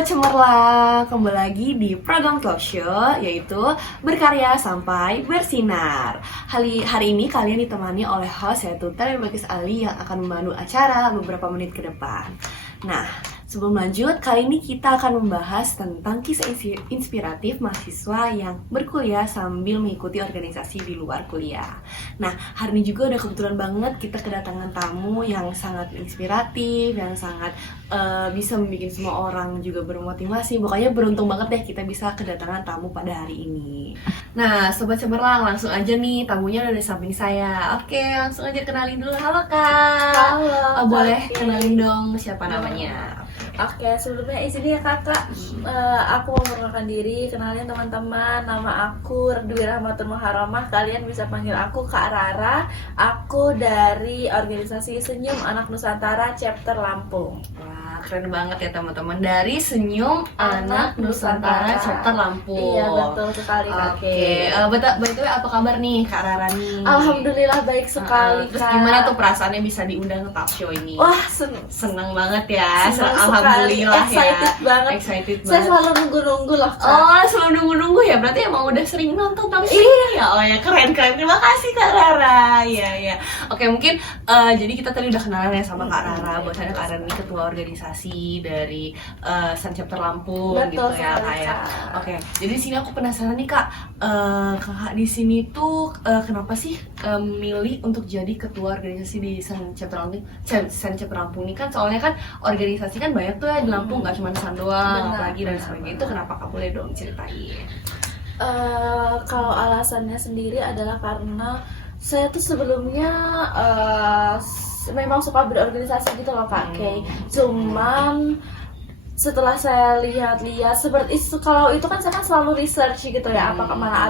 Sobat Cemerlang, kembali lagi di program Talk Show, yaitu berkarya sampai bersinar. Hari ini kalian ditemani oleh host yaitu Tari Bagus Ali yang akan memandu acara beberapa menit ke depan. Nah, sebelum lanjut, kali ini kita akan membahas tentang kisah inspiratif mahasiswa yang berkuliah sambil mengikuti organisasi di luar kuliah. Nah, hari ini juga udah kebetulan banget kita kedatangan tamu yang sangat inspiratif, yang sangat bisa membuat semua orang juga bermotivasi. Pokoknya beruntung banget deh kita bisa kedatangan tamu pada hari ini. Nah, Sobat Cemerlang, langsung aja nih, tamunya udah di samping saya. Oke, langsung aja kenalin dulu. Halo Kak. Halo. Boleh kenalin dong siapa namanya? Oke, sebelumnya izin ya kakak, aku mau memperkenalkan diri, kenalin teman-teman, nama aku Dwi Rahmatul Muharramah, kalian bisa panggil aku Kak Rara, aku dari organisasi Senyum Anak Nusantara Chapter Lampung. Wah, keren banget ya teman-teman, dari Senyum Anak Nusantara Chapter Lampung. Iya, betul sekali Kak. Oke, by the way apa kabar nih Kak Rara nih? Alhamdulillah baik sekali Terus Kak. gimana tuh perasaannya bisa diundang ke talk show ini? Wah, seneng banget ya. senang Alhamdulillah sekali. Excited ya. banget. Excited Saya banget. selalu nunggu-nunggu loh Kak. Oh, selalu nunggu-nunggu ya. Berarti emang udah sering nonton talk show ya. Oh ya, keren. Terima kasih Kak Rara. Iya. Oke, mungkin jadi kita tadi udah kenalan ya sama Kak Rara. Bahwasanya Kak Rara ini ketua organisasi dari Sun Chapter Lampung. Betul gitu ya sekali, Kak ya. Kak. Oke, jadi di sini aku penasaran nih Kak. Kakak di sini tuh kenapa sih milih untuk jadi ketua organisasi di Sun Chapter Lampung ini kan? Soalnya kan organisasi kan banyak tuh ya di Lampung, nggak cuma Sun doang, apalagi dan sebagainya. Itu kenapa Kak, boleh dong ceritain? Kalau alasannya sendiri adalah karena saya tuh sebelumnya memang suka berorganisasi gitu loh Kak Kay. Cuman setelah saya lihat-lihat seperti itu, kalau itu kan saya kan selalu research gitu ya, apakah mana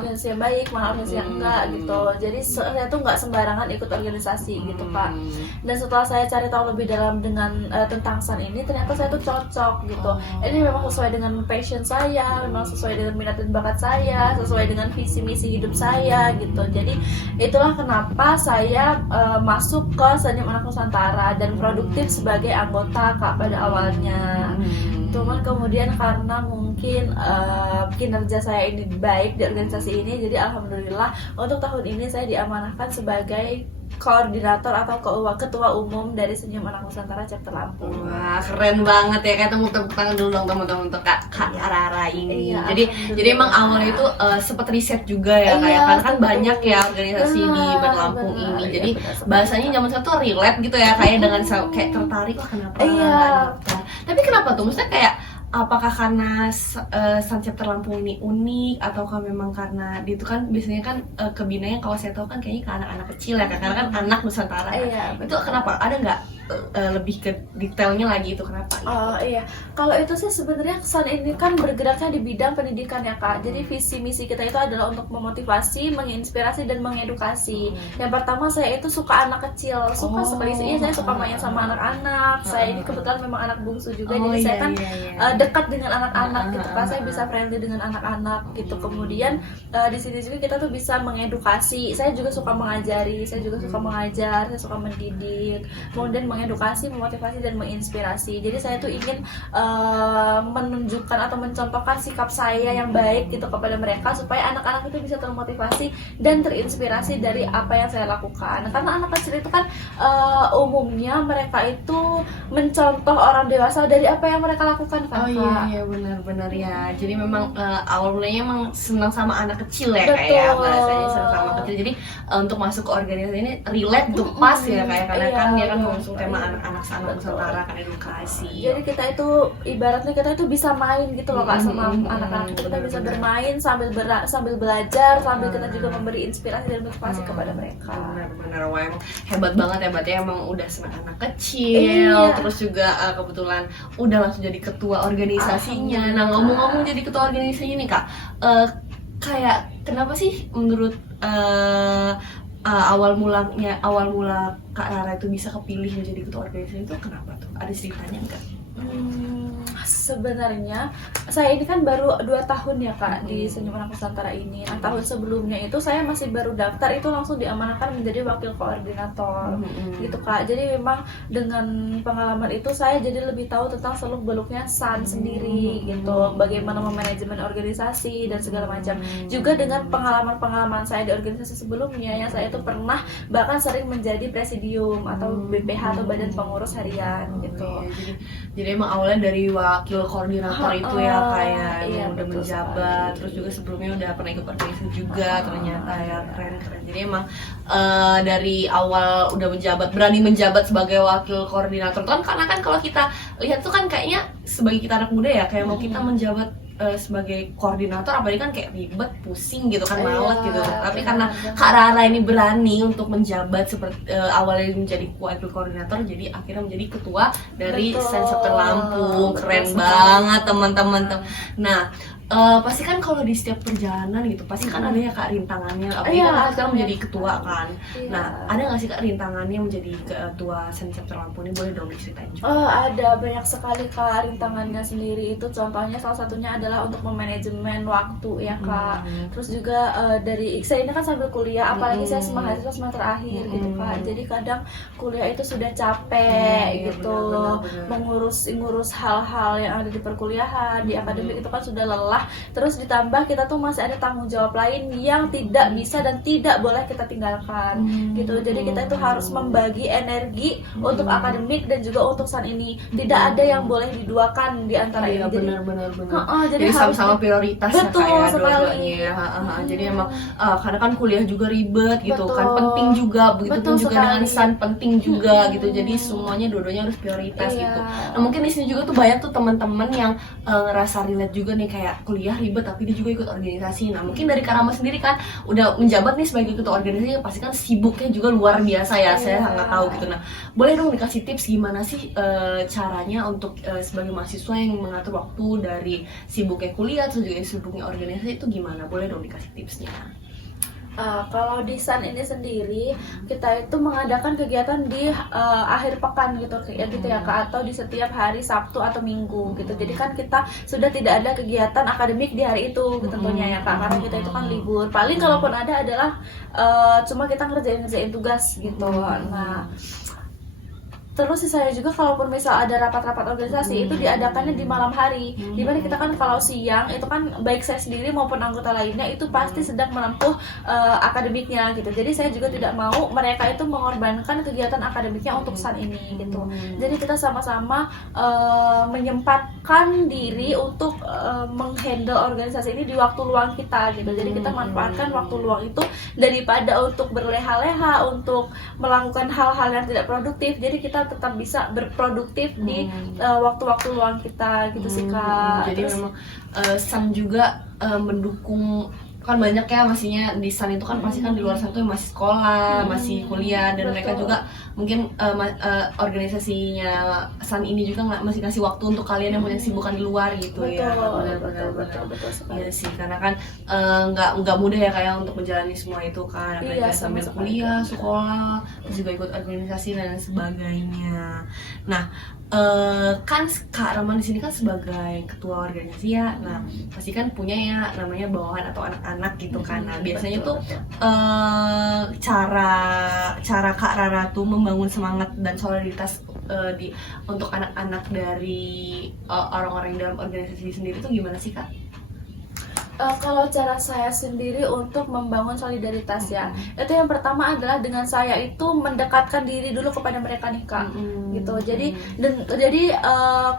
organisasi yang baik, mana organisasi yang enggak gitu. Jadi saya tuh nggak sembarangan ikut organisasi gitu Kak. Dan setelah saya cari tahu lebih dalam dengan tentang Sun ini, ternyata saya tuh cocok gitu. Ini memang sesuai dengan passion saya, memang sesuai dengan minat dan bakat saya, sesuai dengan visi misi hidup saya gitu. Jadi itulah kenapa saya masuk ke Senyum Anak Nusantara dan produktif sebagai anggota Kak pada awalnya. Cuman kemudian karena mungkin kinerja saya ini baik di organisasi ini, jadi alhamdulillah untuk tahun ini saya diamanahkan sebagai koordinator atau ketua umum dari Senyum Anak Nusantara Chapter Lampung. Wah, keren banget ya. Kayak tepuk tangan dulu dong teman-teman untuk Kak Rara ini. Iya, jadi emang awalnya itu sempat riset juga ya, kayak kan banyak ya organisasi di Lampung ini. Jadi bahasanya zaman sekarang tuh relate gitu ya, kayak dengan kayak tertarik lah kenapa nggak daftar. Tapi kenapa tuh? Maksudnya kayak apakah karena Sun Chapter Lampung ini unik, ataukah memang karena itu kan biasanya kan kebinanya kalau saya tahu kan kayaknya ke anak-anak kecil ya, karena kan anak Nusantara. Iya, itu kenapa? Ada nggak lebih ke detailnya lagi itu kenapa? Oh iya, kalau itu sih sebenarnya Sun ini kan bergeraknya di bidang pendidikan ya Kak. Jadi visi misi kita itu adalah untuk memotivasi, menginspirasi dan mengedukasi. Yang pertama saya itu suka anak kecil, suka sekali saya suka main sama anak-anak. Saya ini kebetulan memang anak bungsu juga, jadi saya kan dekat dengan anak-anak gitu Kak. Saya bisa friendly dengan anak-anak gitu. Kemudian di sini juga kita tuh bisa mengedukasi. Saya juga suka mengajari, saya juga suka mengajar, saya suka mendidik. Kemudian mengedukasi, memotivasi dan menginspirasi. Jadi saya tuh ingin menunjukkan atau mencontohkan sikap saya yang baik gitu kepada mereka supaya anak-anak itu bisa termotivasi dan terinspirasi dari apa yang saya lakukan. Karena anak kecil itu kan umumnya mereka itu mencontoh orang dewasa dari apa yang mereka lakukan kan. Oh iya benar ya. Jadi memang awal mulanya emang senang sama anak kecil ya. Betul. Kayak bahasanya senang sama anak kecil. Jadi untuk masuk ke organisasi ini relate tuh pas ya, kayak karena kan dia kan mengusung tema anak-anak Nusantara kan, edukasi. Jadi kita itu ibaratnya kita itu bisa main gitu loh Kak sama anak-anak itu. Kita bisa bermain sambil belajar, sambil kita juga memberi inspirasi dan motivasi kepada mereka. Benar, wah emang hebat banget ya, berarti emang udah senang anak kecil. Terus juga kebetulan udah langsung jadi ketua organisasinya. Nah, ngomong-ngomong jadi ketua organisasinya nih Kak, kayak kenapa sih menurut awal mula Kak Rara itu bisa kepilih menjadi ketua organisasi itu kenapa tuh? Ada ceritanya nggak? Sebenarnya saya ini kan baru 2 tahun ya Kak di Senyum Anak Nusantara ini. Nah, tahun sebelumnya itu saya masih baru daftar, itu langsung diamanahkan menjadi wakil koordinator gitu Kak. Jadi memang dengan pengalaman itu saya jadi lebih tahu tentang seluk beluknya SAN sendiri gitu, bagaimana memanajemen organisasi dan segala macam. Juga dengan pengalaman saya di organisasi sebelumnya yang saya itu pernah bahkan sering menjadi presidium atau BPH atau badan pengurus harian gitu. Jadi emang awalnya dari wakil koordinator itu ya kayak iya, yang udah betul menjabat, sekali. terus juga sebelumnya udah pernah ikut organisasi juga ternyata ya, keren. Jadi emang dari awal udah menjabat, berani menjabat sebagai wakil koordinator tuh kan, karena kan kalau kita lihat tuh kan kayaknya sebagai kita anak muda ya kayak mau kita menjabat sebagai koordinator apalagi kan kayak ribet, pusing gitu kan, malas gitu. Tapi karena Kak Rara ini berani untuk menjabat seperti awalnya menjadi wakil koordinator, jadi akhirnya menjadi ketua dari SAN Chapter Lampung. Keren banget teman-teman. Nah, pasti kan kalau di setiap perjalanan gitu pasti kan ada ya Kak rintangannya, apalagi kan Kakak sekarang menjadi ketua kan. Nah, ada nggak sih Kak rintangannya menjadi ketua SAN Chapter Lampung ini? Boleh dong diceritain juga. Ada banyak sekali Kak rintangannya sendiri. Itu contohnya salah satunya adalah untuk memanajemen waktu ya Kak. Terus juga dari saya ini kan sambil kuliah, apalagi saya mahasiswa semester akhir gitu Kak. Jadi kadang kuliah itu sudah capek gitu, mengurus hal-hal yang ada di perkuliahan, di akademik itu kan sudah lelah. Terus ditambah kita tuh masih ada tanggung jawab lain yang tidak bisa dan tidak boleh kita tinggalkan gitu. Jadi kita itu harus membagi energi untuk akademik dan juga untuk SAN ini. Tidak ada yang boleh diduakan di antara ini. Benar. Jadi sama-sama prioritas betul ya kayak sekali. dua-duanya ya. Jadi emang karena kan kuliah juga ribet gitu kan, penting juga, begitu pun juga dengan SAN penting juga gitu. Jadi semuanya dua-duanya harus prioritas gitu. Nah, mungkin di sini juga tuh banyak tuh teman-teman yang ngerasa relate juga nih, kayak kuliah ribet tapi dia juga ikut organisasi. Nah, mungkin dari Karama sendiri kan udah menjabat nih sebagai ketua organisasi, pasti kan sibuknya juga luar biasa ya. Saya sangat tahu gitu. Nah, boleh dong dikasih tips gimana sih caranya untuk sebagai mahasiswa yang mengatur waktu dari sibuknya kuliah terus juga sibuknya organisasi itu gimana? Boleh dong dikasih tipsnya. Kalau di SAN ini sendiri kita itu mengadakan kegiatan di akhir pekan gitu ya Kak, atau di setiap hari Sabtu atau Minggu gitu. Jadi kan kita sudah tidak ada kegiatan akademik di hari itu tentunya ya Kak, karena kita itu kan libur. Paling kalaupun ada adalah cuma kita ngerjain tugas gitu. Nah, terus saya juga kalaupun misal ada rapat-rapat organisasi itu diadakannya di malam hari, dimana kita kan kalau siang itu kan baik saya sendiri maupun anggota lainnya itu pasti sedang menempuh akademiknya gitu. Jadi saya juga tidak mau mereka itu mengorbankan kegiatan akademiknya untuk SAN ini gitu. Jadi kita sama-sama menyempatkan diri untuk menghandle organisasi ini di waktu luang kita gitu. Jadi kita manfaatkan waktu luang itu daripada untuk berleha-leha, untuk melakukan hal-hal yang tidak produktif. Jadi kita tetap bisa berproduktif di waktu-waktu luang kita gitu sih Kak. Jadi memang SAN juga mendukung, kan banyak ya maksudnya di SAN itu kan pasti kan di luar SAN tuh masih sekolah, masih kuliah, dan mereka juga mungkin organisasinya SAN ini juga masih kasih waktu untuk kalian yang punya kesibukan di luar gitu. Betul sekali. Iya sih, karena kan nggak mudah ya kayak untuk menjalani semua itu kan, apalagi sambil kuliah, sekolah, terus juga ikut organisasi dan sebagainya. Nah, kan Kak Rahman di sini kan sebagai ketua organisasi ya. Nah, pasti kan punya ya namanya bawahan atau anak-anak gitu kan. Nah, biasanya tuh cara Kak Rara tuh membangun semangat dan solidaritas untuk anak-anak dari orang-orang yang dalam organisasi sendiri tuh gimana sih Kak? Kalau cara saya sendiri untuk membangun solidaritas ya, itu yang pertama adalah dengan saya itu mendekatkan diri dulu kepada mereka nih Kak, gitu. Jadi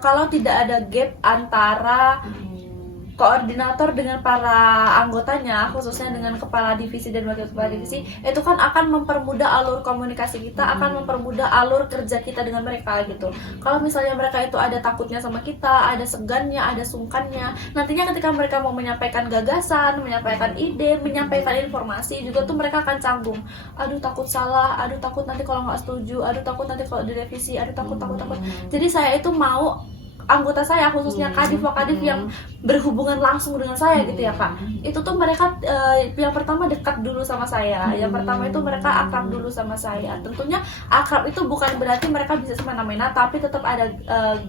kalau tidak ada gap antara koordinator dengan para anggotanya, khususnya dengan kepala divisi dan wakil kepala divisi, itu kan akan mempermudah alur komunikasi kita, akan mempermudah alur kerja kita dengan mereka gitu. Kalau misalnya mereka itu ada takutnya sama kita, ada segannya, ada sungkannya, nantinya ketika mereka mau menyampaikan gagasan, menyampaikan ide, menyampaikan informasi juga tuh mereka akan canggung. Aduh takut salah, aduh takut nanti kalau nggak setuju, aduh takut nanti kalau direvisi, aduh takut. Jadi saya itu mau anggota saya, khususnya kadif-kadif yang berhubungan langsung dengan saya gitu ya Kak, itu tuh mereka yang pertama dekat dulu sama saya, yang pertama itu mereka akrab dulu sama saya. Tentunya akrab itu bukan berarti mereka bisa semena-mena, tapi tetap ada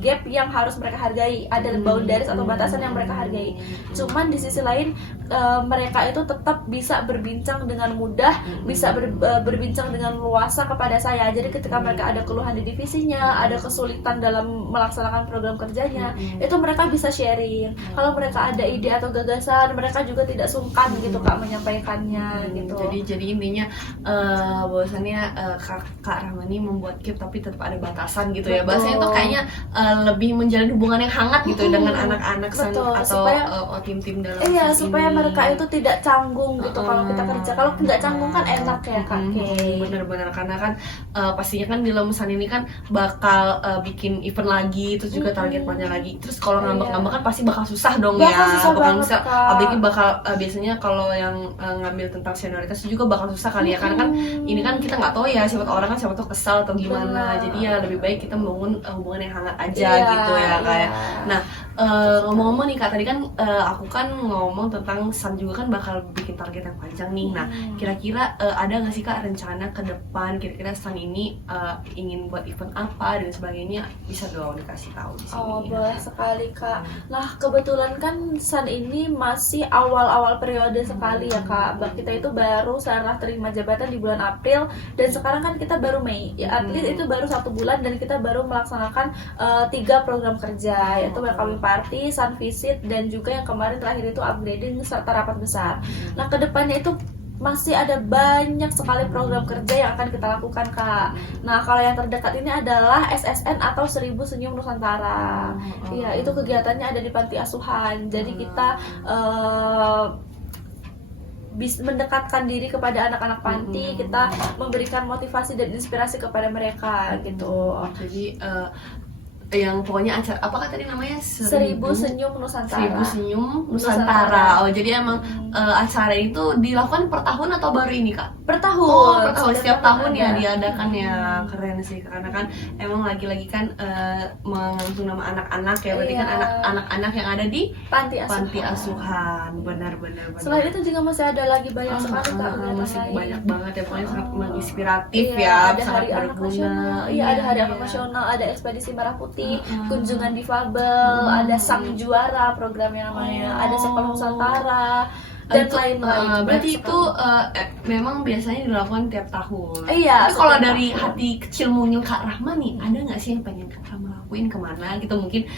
gap yang harus mereka hargai, ada boundaries atau batasan yang mereka hargai. Cuman di sisi lain mereka itu tetap bisa berbincang dengan mudah, bisa berbincang dengan luasa kepada saya. Jadi ketika mereka ada keluhan di divisinya, ada kesulitan dalam melaksanakan program kerjanya, itu mereka bisa sharing. Kalau mereka ada ide atau gagasan, mereka juga tidak sungkan gitu Kak menyampaikannya gitu. Jadi intinya bahwasannya Kak Rahmani membuat gap tapi tetap ada batasan gitu ya. Bahasanya tuh kayaknya lebih menjalin hubungan yang hangat gitu dengan anak-anak atau supaya, tim-tim dalam supaya mereka itu tidak canggung gitu kalau kita kerja. Kalau nggak canggung kan enak ya Kak. Bener-bener, karena kan pastinya kan di Lemesan ini kan bakal bikin event lagi, terus juga target panjang lagi. Terus kalau ngambek-ngambek kan pasti bakal susah dong susah bakal banget, bisa, Kak. apalagi bakal biasanya kalau yang ngambil tentang senioritas juga bakal susah kali ya, karena kan ini kan kita nggak tahu ya, siapa tahu orang kan siapa tahu kesal atau gimana. Jadi ya lebih baik kita membangun hubungan yang hangat aja gitu ya kayak. Nah, ngomong-ngomong nih Kak, tadi kan aku kan ngomong tentang San juga kan bakal bikin target yang panjang nih. Nah, kira-kira ada nggak sih Kak rencana ke depan, kira-kira San ini ingin buat event apa dan sebagainya, bisa dong dikasih tahu di sini. Oh, boleh sekali Kak. Nah, kebetulan kan San ini masih awal-awal periode sekali ya Kak. Kita itu baru serah terima jabatan di bulan April, dan sekarang kan kita baru Mei. Ya, at least itu baru 1 bulan dan kita baru melaksanakan 3 program kerja, yaitu welcoming party, Sun visit, dan juga yang kemarin terakhir itu upgrading serta rapat besar. Nah, kedepannya itu masih ada banyak sekali program kerja yang akan kita lakukan Kak. Nah, kalau yang terdekat ini adalah SSN atau 1000 Senyum Nusantara. Iya, itu kegiatannya ada di panti asuhan. Jadi kita mendekatkan diri kepada anak-anak panti, kita memberikan motivasi dan inspirasi kepada mereka gitu. Jadi yang pokoknya acara apa tadi namanya 1000 Senyum Nusantara. 1000 Senyum Nusantara. Oh, jadi emang acara itu dilakukan per tahun atau baru ini Kak? Per tahun. Oh, per tahun, setiap tahun ya diadakan ya. Keren sih, karena kan emang lagi-lagi kan menganggung nama anak-anak ya, berarti kan anak-anak yang ada di panti asuhan. Benar. Selain itu juga masih ada lagi banyak sekali Kak, masih banyak banget ya, pokoknya sangat menginspiratif ada sangat hari anak berguna. nasional, ada hari anak nasional, ada ekspedisi Merah Putih, kunjungan difabel, ada Sang Juara programnya namanya, ada Sekolah Nusantara, dan lain-lain. Berarti itu memang biasanya dilakukan tiap tahun. Iya. Tapi kalau dari hati kecil mungil Kak Rahma nih, ada nggak sih yang pengen Kak Rahma lakuin kemana gitu? Mungkin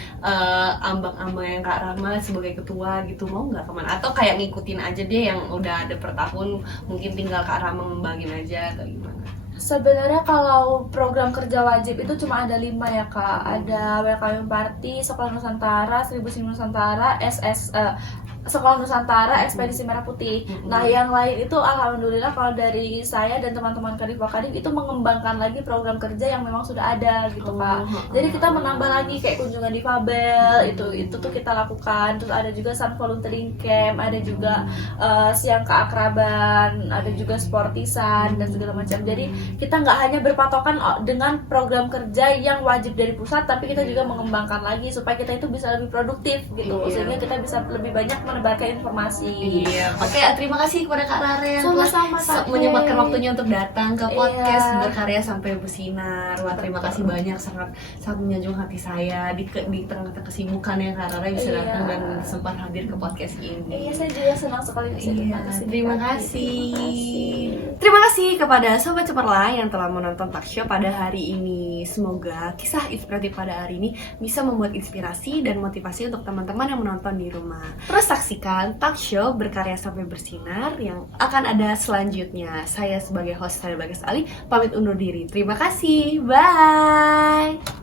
ambang-ambang yang Kak Rahma sebagai ketua gitu, mau nggak kemana? Atau kayak ngikutin aja deh yang udah ada per tahun, mungkin tinggal Kak Rahma ngembangin aja atau gimana? Sebenarnya kalau program kerja wajib itu cuma ada 5 ya Kak. Ada welcoming party, Sekolah Nusantara, 1000 Senyum Nusantara, Sekolah Nusantara, ekspedisi Merah Putih. Nah, yang lain itu alhamdulillah kalau dari saya dan teman-teman Kadif itu mengembangkan lagi program kerja yang memang sudah ada gitu Kak. Jadi kita menambah lagi kayak kunjungan difabel, itu tuh kita lakukan. Terus ada juga Sun Volunteering Camp, ada juga siang keakraban, ada juga sportisan dan segala macam. Jadi kita nggak hanya berpatokan dengan program kerja yang wajib dari pusat, tapi kita juga mengembangkan lagi supaya kita itu bisa lebih produktif gitu, sehingga kita bisa lebih banyak menebarkan informasi. Iya. Oke, terima kasih kepada Kak Rara yang telah menyempatkan waktunya untuk datang ke podcast Berkarya Sampai Bersinar. Wah, terima kasih banyak, sangat menyanjung hati saya di tengah-tengah kesibukan yang Kak Rara bisa datang dan sempat hadir ke podcast ini. Iya, saya juga senang sekali bisa datang ke sini. Terima kasih. Terima kasih kepada Sobat Cemerlang yang telah menonton talk show pada hari ini. Semoga kisah inspiratif pada hari ini bisa membuat inspirasi dan motivasi untuk teman-teman yang menonton di rumah. Terus saksikan talk show Berkarya Sampai Bersinar yang akan ada selanjutnya. Saya sebagai host, saya Bagas Ali, pamit undur diri. Terima kasih. Bye.